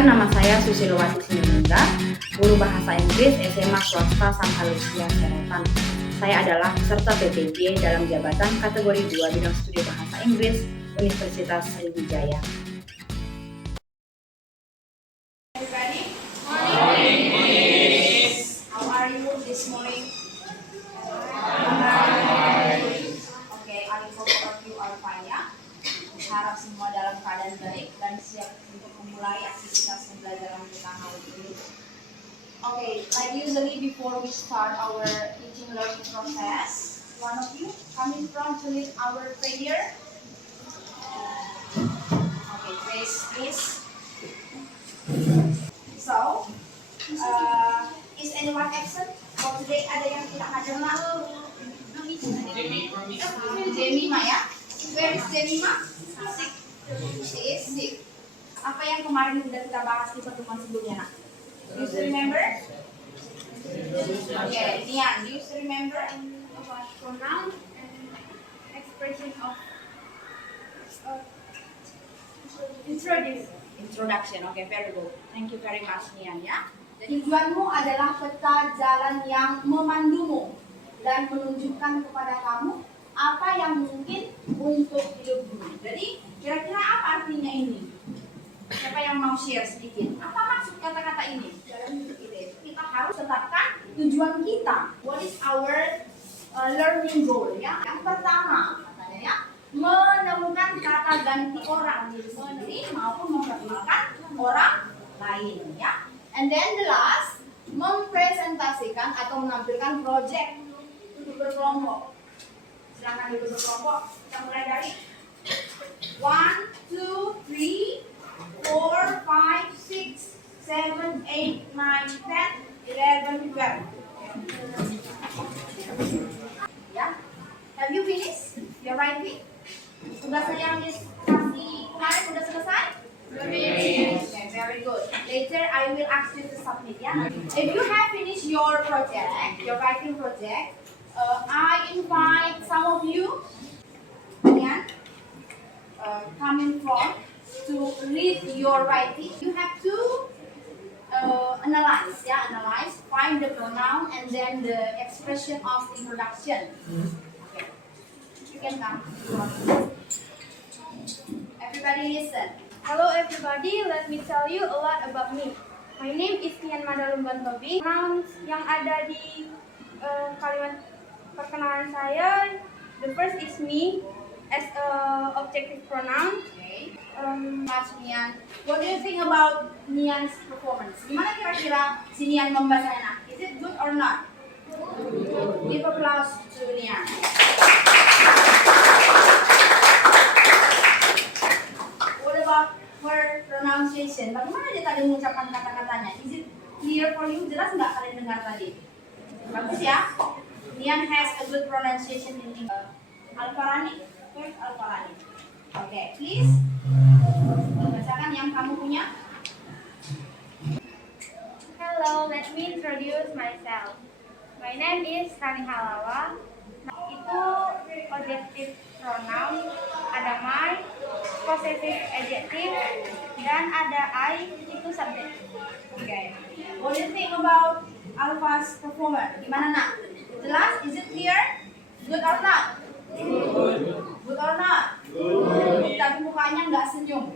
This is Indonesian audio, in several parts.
Perkenalkan, nama saya Susilowati Sinulinga, guru bahasa Inggris SMA swasta Santa Lucia Selatan. Saya adalah peserta PPG dalam jabatan kategori 2 bidang studi bahasa Inggris Universitas Sriwijaya. Everybody? Morning, Miss. How are you this morning? Okay, I hope all of you are fine ya. Harap semua dalam keadaan baik dan siap untuk memulai aktivitas pembelajaran kita hari ini. Okay, like usually before we start our teaching learning process, one of you come in front to lead our prayer. Okay, please. So, is anyone absent? For today ada yang tidak hadir nak? Jemima ya? Where is Jemima? Sick. She is sick. Apa yang kemarin sudah kita bahas di pertemuan sebelumnya nak? You still remember? Okay, Nian, do you still remember? About pronoun and expression of Introduction, okay, very good. Thank you very much Nian ya. Tujuanmu adalah peta jalan yang memandumu dan menunjukkan kepada kamu apa yang mungkin untuk hidupmu. Jadi kira-kira apa artinya ini? Siapa yang mau share sedikit? Apa maksud kata-kata ini? Dalam hidup kita harus tetapkan tujuan kita. What is our learning goal ya? Yang pertama katanya ya, menemukan kata ganti orang diri sendiri maupun memperkenalkan orang lain ya. And then the last, mempresentasikan atau menampilkan project untuk berkelompok. Silakan duduk berkelompok. Kita mulai dari 1, 2, 3, 4, 5, 6, 7, 8, 9, 10, 11, 12. Ya, have you finished your writing? Tugasnya yang kasih kemarin sudah selesai? Okay, very good. Later I will ask you to submit ya. If you have finished your project, your writing project, I invite some of you again come in front to read your writing. You have to analyze, find the pronoun and then the expression of introduction. Okay, you can come. Everybody listen. Hello everybody, let me tell you a lot about me. My name is Nian Madalumban Tobing. Pronouns yang ada di kalimat perkenalan saya, the first is me as a objective pronoun. Okay. Nian, what do you think about Nian's performance? Gimana kira-kira si Nian membacanya? Is it good or not? Give applause to Nian. What about her pronunciation? Bagaimana dia tadi mengucapkan kata-katanya? Is it clear for you? Jelas nggak kalian dengar tadi? Bagus ya. Nian has a good pronunciation in English. Alfarani, where's Alfarani? Okay, please. Bacakan yang kamu punya. Hello, let me introduce myself. My name is Rani Halawa. Itu objective pronoun, ada my, possessive adjective, dan ada I, itu subject. Okay. What do you think about Alfa's performance? Gimana nak? Jelas? Is it clear? Good or not? Good or not? Tapi mukanya nggak senyum.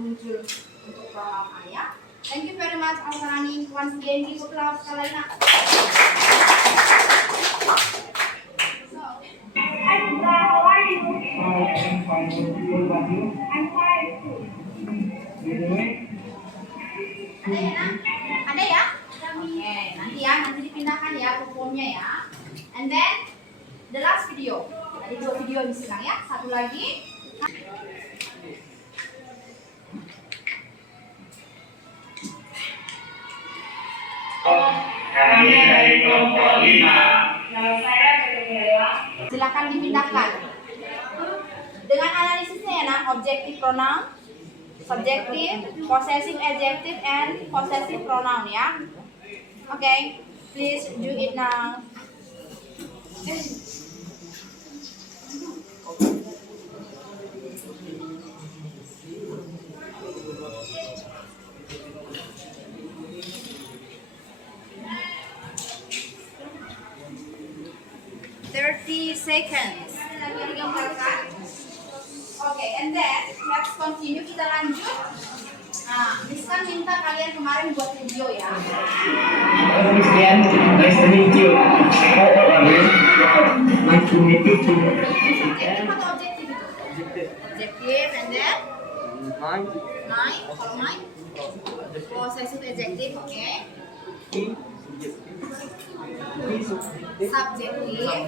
Muncul untuk pronoun I ya. Thank you very much Alfarani. Once again, give applause sekali nak. How are you? I'm fine too. Ada ya nak? Ada ya? Oke, nanti dipindahkan ya bukunya ya. And then the last video. Tadi 2 video di silang ya. Satu lagi. Kami dari kelompok 5. Nama saya Belinda. Silakan dipindahkan. Dengan analisisnya ya nak, objective pronoun, subjective, possessive adjective, and possessive pronoun ya. Okay, please do it now. 30 seconds. Lagi digambarkan. Oke, and then let's continue, kita lanjut. Nah, Miss kan minta kalian kemarin buat video ya. Halo Miss Dian, nice to meet you. How old are you? Nice to meet you too. Subjektif atau objektif itu? Objektif, and then Mine. mine, kalau mine posesif adjektif, oke. Subjektif.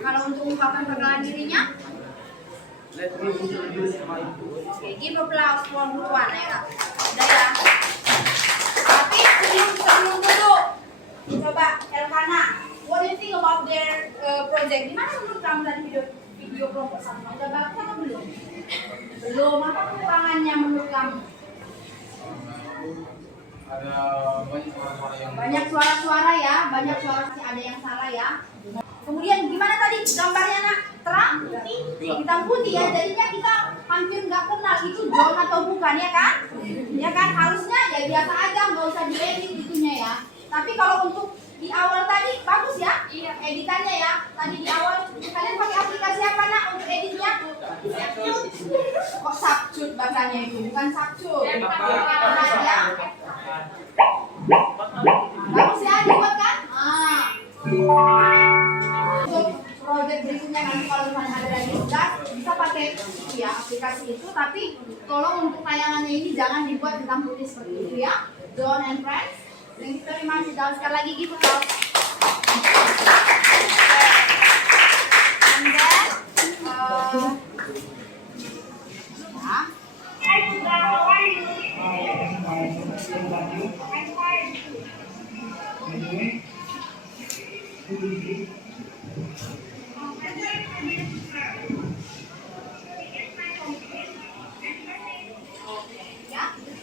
Kalau untuk ungkapan perkenalan dirinya, Let me introduce my oke, give applause for Buan ya. Udah ya. Tapi sebelum duduk, coba Elkana, what do you think about their project? Gimana menurut kamu tadi video kelompok sama? Udah bagus atau belum? Belum. Apa kekurangannya menurut kamu? Ada banyak suara-suara yang Banyak suara-suara ya, banyak suara sih, ada yang salah ya. Kemudian gimana tadi gambarnya nak? Terang? Hitam putih ya, jadinya kita hampir nggak kenal itu John atau bukan ya kan? Ya kan, harusnya ya biasa aja, nggak usah diedit itunya ya. Tapi kalau untuk di awal tadi bagus ya, editannya ya. Tadi di awal kalian pakai aplikasi apa nak untuk editnya? Kok Subcut bahasanya itu, bukan Subcut. Nah, ya. Bagus ya, dibuat kan? Untuk project berikutnya nanti kalau misalnya ada lagi tugas bisa pakai ya aplikasi itu, tapi tolong untuk tayangannya ini jangan dibuat hitam putih seperti itu ya. John and friends, thank you very much. Dan sekali lagi gitu loh. And then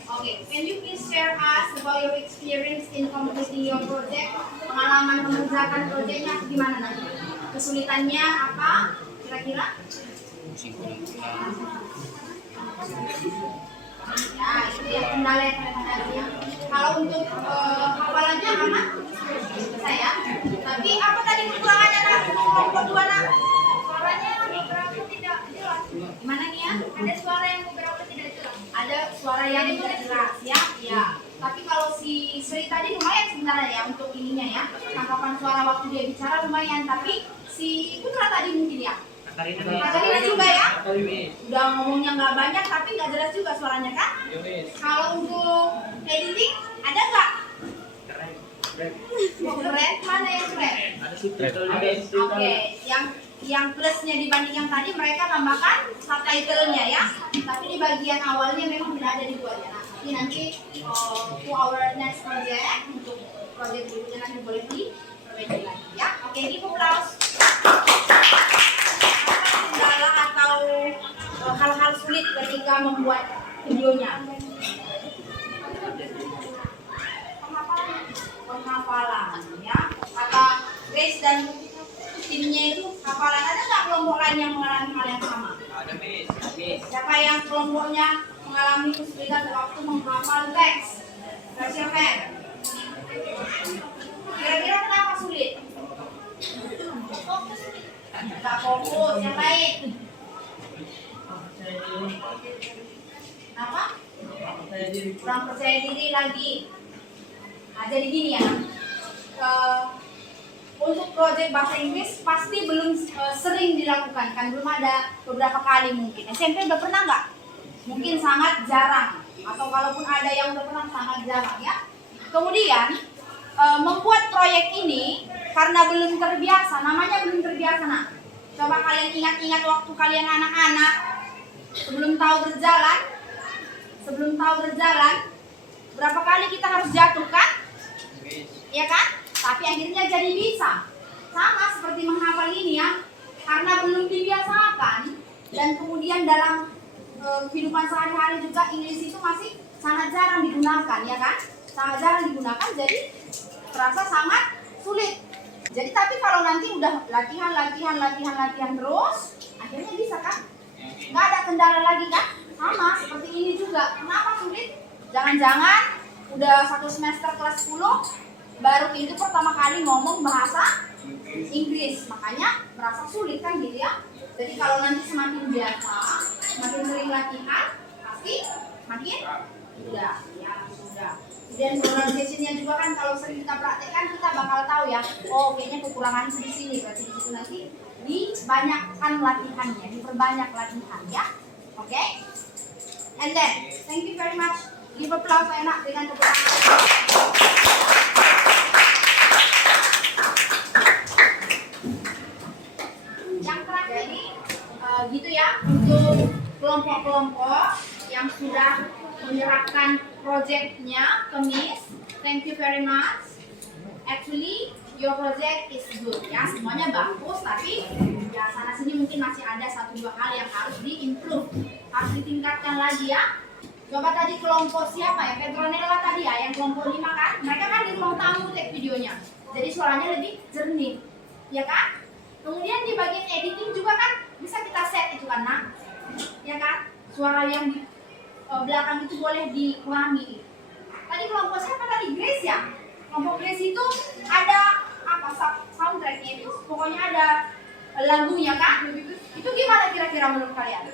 Okay, can you please share us about your experience in completing your project? Pengalaman mengerjakan proyeknya gimana nanti? Kesulitannya apa? Kira-kira? Ya, itu yang kendala yang mereka hadapi ya. Kalau untuk hafalannya aman, saya. Tapi apa tadi kekurangannya nak? Kelompok dua nak? Suaranya beberapa tidak jelas. Gimana nih ya? Ada suara yang beberapa tidak jelas. Ada suara yang tidak jelas ya, ya. Tapi kalau si Sri tadi lumayan sebenarnya ya untuk ininya ya. Tangkapan suara waktu dia bicara lumayan. Tapi si Putra tadi mungkin ya. Katarina juga ya. Udah ngomongnya nggak banyak tapi nggak jelas juga suaranya kan? Kalau untuk editing ada nggak? Keren, mana yang keren? Oke, yang plusnya dibanding yang tadi mereka tambahkan subtitlenya ya. Tapi di bagian awalnya memang tidak ada dibuatnya. Nah, tapi nanti to our next project untuk project berikutnya nanti boleh diperbaiki lagi ya. Oke, give applause. Kendala atau hal-hal sulit ketika membuat videonya. Penghafalan ya. Kata Grace dan timnya itu hafalan. Ada nggak kelompok lain yang mengalami hal yang sama? Ada Miss. Siapa yang kelompoknya mengalami kesulitan waktu menghafal teks? Raise your hand. Kira-kira kenapa sulit? Nggak fokus, yang lain. Kenapa? Kurang percaya diri lagi. Nah, jadi gini ya. Untuk proyek bahasa Inggris pasti belum sering dilakukan kan, belum ada beberapa kali mungkin. SMP udah pernah nggak? Mungkin sangat jarang. Atau kalaupun ada yang udah pernah sangat jarang ya. Kemudian membuat proyek ini karena belum terbiasa, namanya belum terbiasa nah. Coba kalian ingat-ingat waktu kalian anak-anak sebelum tahu berjalan, berapa kali kita harus jatuh kan? Ya kan? Tapi akhirnya jadi bisa. Sama seperti menghafal ini ya, karena belum dibiasakan dan kemudian dalam kehidupan sehari-hari juga Inggris itu masih sangat jarang digunakan ya kan? Sangat jarang digunakan jadi terasa sangat sulit. Jadi tapi kalau nanti udah latihan terus, akhirnya bisa kan? Nggak ada kendala lagi kan? Sama seperti ini juga. Kenapa sulit? Jangan-jangan udah 1 semester kelas 10 baru itu pertama kali ngomong bahasa Inggris, makanya merasa sulit kan gitu ya. Jadi kalau nanti semakin biasa, semakin sering latihan, pasti makin mudah ya, sudah. Dan pronunciation-nya juga kan kalau sering kita praktekkan kita bakal tahu ya. Oh, kayaknya kekurangan di sini, berarti di situ nanti dibanyakkan latihannya, diperbanyak latihan ya. Oke? And then, thank you very much. Give applause enak dengan tepuk tangan. Yang terakhir ini gitu ya, untuk kelompok-kelompok yang sudah menyerahkan projectnya ke Miss. Thank you very much. Actually, your project is good ya, semuanya bagus, tapi ya sana sini mungkin masih ada 1-2 hal yang harus diimprove, harus ditingkatkan lagi ya. Coba tadi kelompok siapa ya, Petronella tadi ya, yang kelompok 5 kan, mereka kan di ruang tamu take videonya, jadi suaranya lebih jernih, ya kan? Kemudian di bagian editing juga kan bisa kita set itu kan, nah, ya kan? Suara yang di belakang itu boleh dikurangi. Tadi kelompok siapa tadi? Grace ya? Kelompok Grace itu ada apa soundtracknya itu? Pokoknya ada lagunya kan? Itu gimana kira-kira menurut kalian?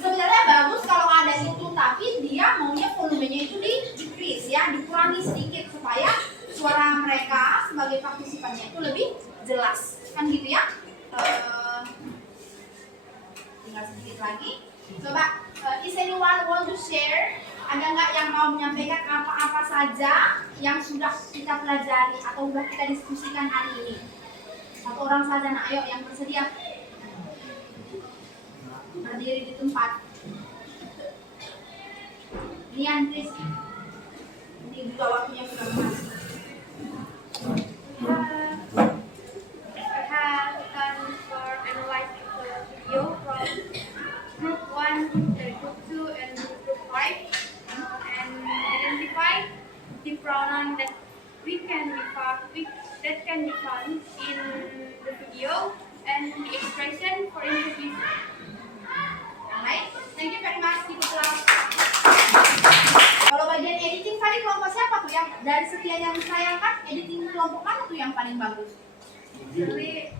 Sebenarnya bagus kalau ada itu, tapi dia maunya volumenya itu di-decrease ya, dikurangi sedikit supaya suara mereka sebagai partisipannya itu lebih jelas. Kan gitu ya? Tinggal sedikit lagi. Coba, is anyone want to share? Ada nggak yang mau menyampaikan apa-apa saja yang sudah kita pelajari atau sudah kita diskusikan hari ini? Satu orang saja, nah ayo yang bersedia berdiri di tempat. Lian, please. Ini juga waktunya sudah masuk. I have done for analyzing the video from group 1, group 2, and group 5, and identify the pronoun that can be found in the video and the expression for interview. Baik, thank you very much. Give applause. Kalau bagian editing tadi kelompok siapa tuh yang dari sekian yang saya angkat, editing kelompok mana tuh yang paling bagus? Jadi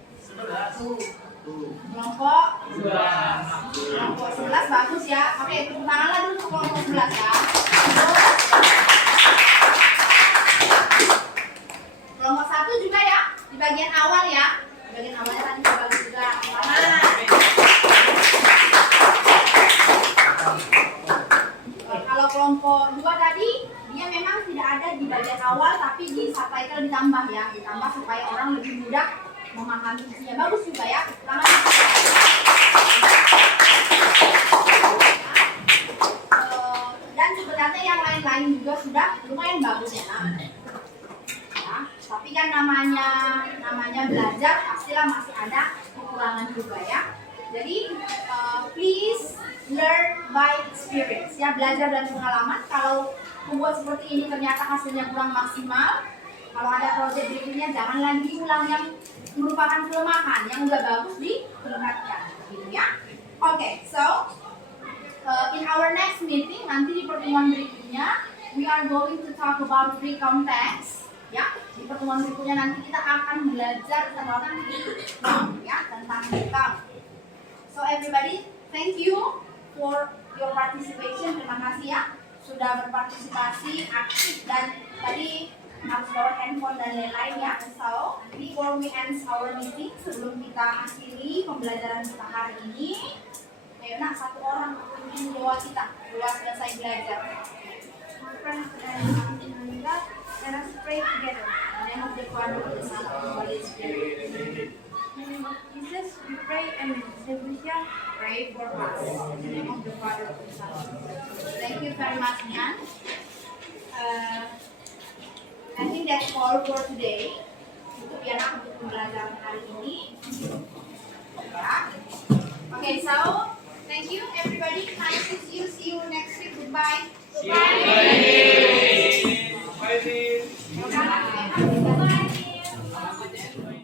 kelompok 11 bagus ya. Oke, tepuk tanganlah dulu untuk kelompok 11 ya. Kelompok 1 juga ya, di bagian awal ya. Di bagian awalnya tadi bagus juga. Kalau kelompok 2 tadi, dia memang tidak ada di bagian awal, tapi di subtitle ditambah ya, ditambah supaya orang lebih mudah memahami isinya. Bagus juga ya. Dan sebenarnya yang lain-lain juga sudah lumayan bagus ya. Tapi kan namanya belajar, pastilah masih ada kekurangan juga ya. Jadi please learn by experience ya, belajar dari pengalaman. Kalau membuat seperti ini ternyata hasilnya kurang maksimal, kalau ada proyek berikutnya jangan lagi diulang yang merupakan kelemahan, yang udah bagus ditingkatkan gitu ya. Oke, so in our next meeting, nanti di pertemuan berikutnya we are going to talk about recount text ya. Di pertemuan berikutnya nanti kita akan belajar tentang recount ya, tentang recount. So everybody, thank you for your participation. Terima kasih ya sudah berpartisipasi aktif dan tadi harus bawa handphone dan lain-lain ya. So before we end our meeting, sebelum kita akhiri pembelajaran kita hari ini, ayo nak satu orang memimpin doa kita, doa selesai belajar. Friends and let us pray together. In the name of the Father, the Son, and the Holy Spirit. In the name of Jesus, we pray and Savior. Pray for us. In the name of the Father, the Son, and the Holy Spirit. Thank you very much, Nian. I think that's all for today. Cukup ya nak untuk pembelajaran hari ini. Ya. Okay, so thank you everybody. Nice to see you. See you next week. Goodbye. Bye. Bye. Bye.